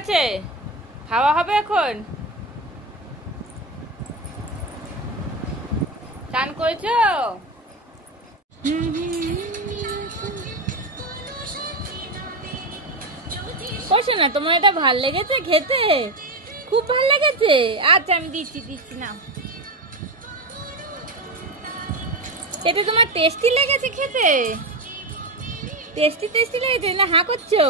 আছে? খাওয়া হবে এখন? চান করেছো? বসো না, তোমার এটা ভাল লেগেছে খেতে? খুব ভাল লেগেছে? আচ্ছা আমি দিচ্ছি না। এটা তোমার টেস্টি লেগেছে খেতে? টেস্টি লেগেছে না? হা করছো?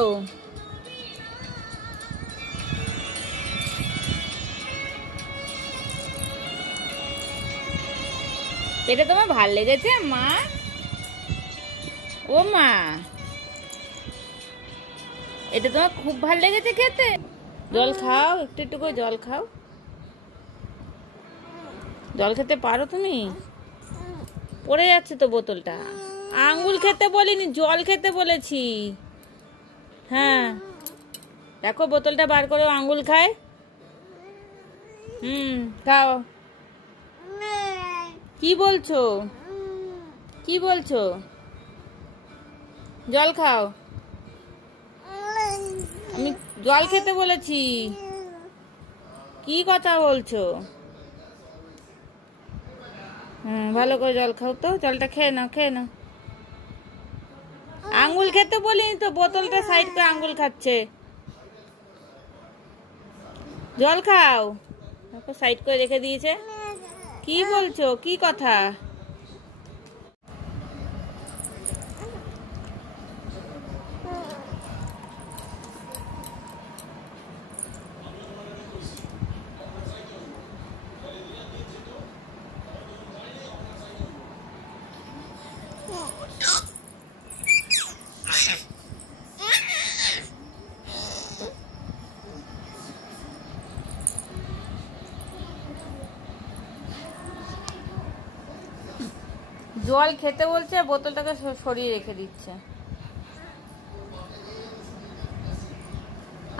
এটা তোমার ভাল লেগেছে মা? ও মা, এটা তোমার খুব ভাল লেগেছে খেতে? জল খাও, একটু করে জল খাও। জল খেতে পারো তুমি? পড়ে যাচ্ছে তো বোতলটা। আঙ্গুল খেতে বলিনি, জল খেতে বলেছি। হ্যাঁ, দেখো বোতলটা বার করে আঙ্গুল খায়। খাও। কি বলছো? কি বলছো? জল খাও। আমি জল খেতে বলেছি। কি কথা বলছো? ভালো করে জল খাও তো, জলটা খেয়ে নাও, খেয়ে নাও। আঙ্গুল খেতে বলিনি তো, বোতলটা সাইড করে আঙ্গুল খাচ্ছে। জল খাও। সাইড করে রেখে দিয়েছে। কি বলছো? কি কথা? জল খেতে বলছে, বোতলটাকে সরিয়ে রেখে দিচ্ছে।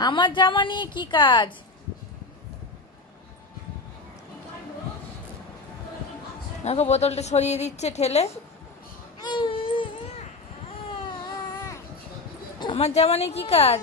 আমার জামা নিয়ে কি কাজ? দেখো বোতলটা সরিয়ে দিচ্ছে ঠেলে। আমার জামা নিয়ে কি কাজ?